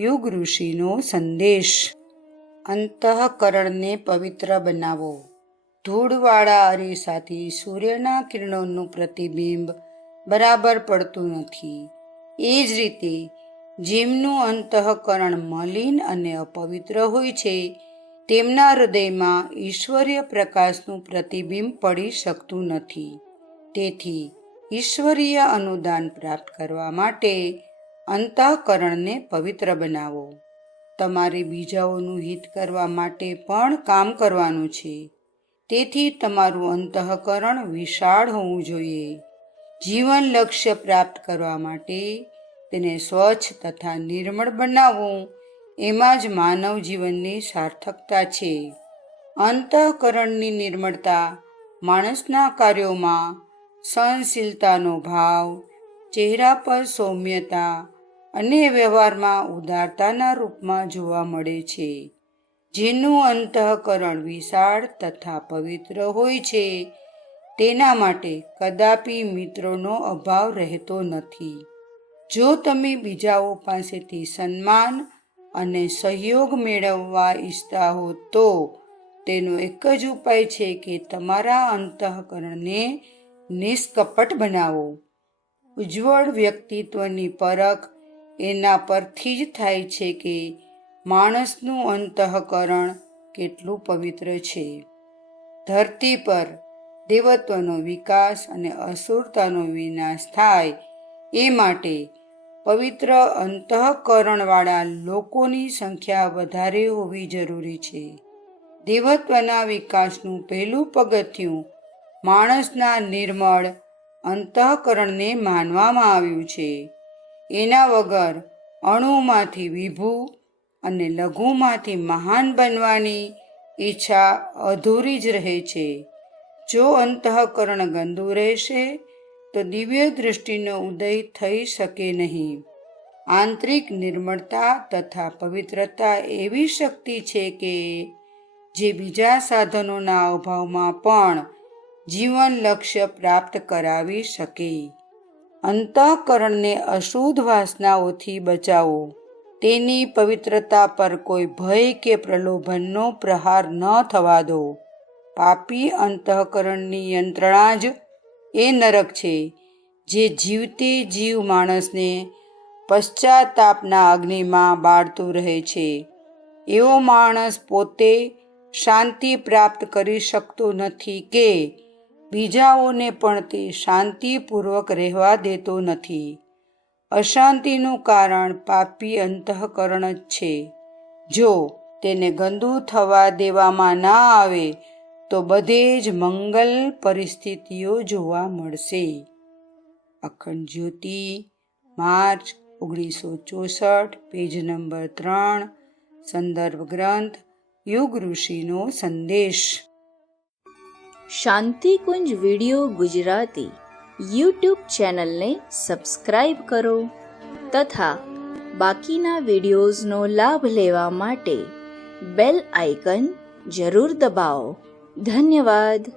યુગ ઋષિનો સંદેશ। અંતઃકરણને પવિત્ર બનાવો। ધૂળવાળા અરીસાથી સૂર્યના કિરણોનું પ્રતિબિંબ બરાબર પડતું નથી। એ જ રીતે જેમનું અંતઃકરણ મલિન અને અપવિત્ર હોય છે, તેમના હૃદયમાં ઈશ્વરીય પ્રકાશનું પ્રતિબિંબ પડી શકતું નથી। તેથી ઈશ્વરીય અનુદાન પ્રાપ્ત કરવા માટે અંતઃકરણને પવિત્ર બનાવો। તમારે બીજાઓનું હિત કરવા માટે પણ કામ કરવાનું છે। તેથી તમારું અંતઃકરણ વિશાળ હોવું જોઈએ। જીવન લક્ષ્ય પ્રાપ્ત કરવા માટે તેને સ્વચ્છ તથા નિર્મળ બનાવવું, એમાં જ માનવ જીવનની સાર્થકતા છે। અંતઃકરણની નિર્મળતા માણસના કાર્યોમાં સહનશીલતાનો ભાવ, ચહેરા પર સૌમ્યતા અને વ્યવહારમાં ઉદારતાના રૂપમાં જોવા મળે છે। જેનું અંતઃકરણ વિશાળ તથા પવિત્ર હોય છે, તેના માટે કદાપી મિત્રોનો અભાવ રહેતો નથી। જો તમે બીજાઓ પાસેથી સન્માન અને સહયોગ મેળવવા ઈચ્છતા હો તો તેનો એક જ ઉપાય છે કે તમારા અંતઃકરણને નિષ્કપટ બનાવો। ઉજ્જવળ વ્યક્તિત્વની પરખ એના પરથી જ થાય છે કે માણસનું અંતઃકરણ કેટલું પવિત્ર છે। ધરતી પર દેવત્વનો વિકાસ અને અસુરતાનો વિનાશ થાય એ માટે પવિત્ર અંતઃકરણવાળા લોકોની સંખ્યા વધારે હોવી જરૂરી છે। દેવત્વના વિકાસનું પહેલું પગથિયું માણસના નિર્મળ અંતઃકરણને માનવામાં આવ્યું છે। એના વગર અણુમાંથી વિભુ અને લઘુમાંથી મહાન બનવાની ઈચ્છા અધૂરી જ રહે છે। જો અંતઃકરણ ગંદુ રહેશે તો દિવ્ય દૃષ્ટિનો ઉદય થઈ શકે નહીં। આંતરિક નિર્મળતા તથા પવિત્રતા એવી શક્તિ છે કે જે બીજા સાધનોના અભાવમાં પણ જીવન લક્ષ્ય પ્રાપ્ત કરાવી શકે। અંતઃકરણને અશુદ્ધ વાસનાઓથી બચાવો। તેની પવિત્રતા પર કોઈ ભય કે પ્રલોભનનો પ્રહાર ન થવા દો। પાપી અંતઃકરણની યંત્રણા જ એ નરક છે જે જીવતે જીવ માણસને પશ્ચાતાપના અગ્નિમાં બાળતું રહે છે। એવો માણસ પોતે શાંતિ પ્રાપ્ત કરી શકતો નથી કે બીજાઓને પણ તે શાંતિપૂર્વક રહેવા દેતો નથી। અશાંતિનું કારણ પાપી અંતઃકરણ જ છે। જો તેને ગંદુ થવા દેવામાં ના આવે તો બધે જ મંગલ પરિસ્થિતિઓ જોવા મળશે। અખંડ જ્યોતિ, માર્ચ 1964, પેજ નંબર 3, સંદર્ભ ગ્રંથ યુગ ઋષિનો સંદેશ। શાંતિકુંજ વિડિયો ગુજરાતી યુટ્યુબ ચેનલને સબસ્ક્રાઇબ કરો તથા બાકીના વિડિયોઝનો લાભ લેવા માટે બેલ આઇકન જરૂર દબાવો। ધન્યવાદ।